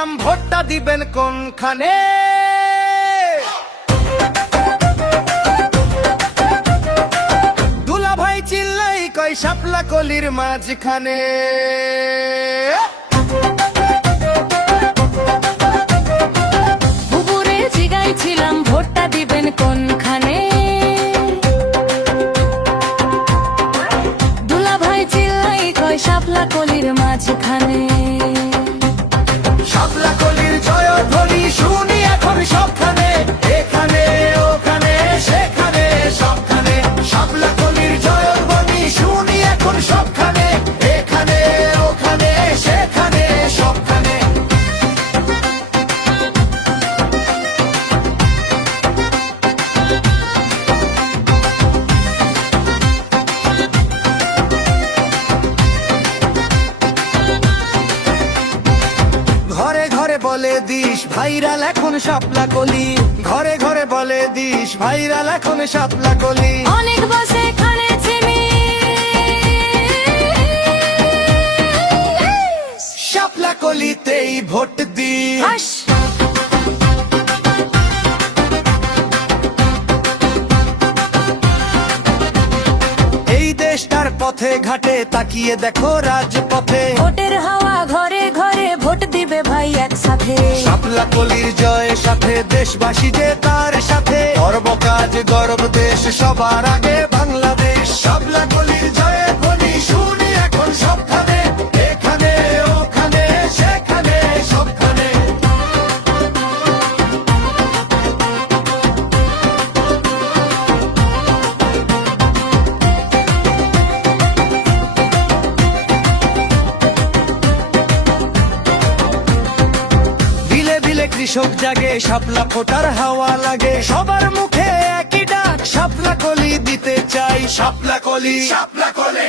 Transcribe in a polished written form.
ছিলাম ভোটটা দিবেন কোনখানে। দুলা ভাই চিল্লাই কয় শাপলা কলির মাঝখানে। বুবুরে জিগাইছিলাম ভোটটা দিবেন কোনখানে। দুলা ভাই চিল্লাই কয় শাপলা কলির মাঝখানে। শাপলা কলির জয়ধ্বনি শুনি এখন সবখানে, এখানে ওখানে সেখানে সবখানে। শাপলা কলির জয়ধ্বনি শুনি এখন সবখানে, এখানে ওখানে সেখানে সবখানে। ঘরে ঘরে বলে দিস ভাইরাল এখন শাপলা কলি, ঘরে ঘরে বলে দিস ভাইরাল এখন শাপলা কলি। অনেক বসে খানে চিনি শাপলা কলিতেই ভোট দিস। হাস। এই দেশটার পথে ঘাটে তাকিয়ে দেখো রাজপথে, ভোটের হাওয়া ঘরে ঘরে ভোট দিবে ভাই একসাথে। শাপলা কলির জয়ের সাথে দেশবাসী যে তার সাথে। গর্ব কাজ গর্ব দেশ সবার আগে বাংলাদেশ। শাপলা কলির জয়ের ধ্বনি শুনি এখন সবখানে, এখানে ওখানে সেখানে সবখানে। বিলে বিলে কৃষক জাগে, শাপলা ফোটার হাওয়া লাগে। সবার মুখে একই ডাক, শাপলা কলি দিতে চাই। শাপলা কলি, শাপলা কলি।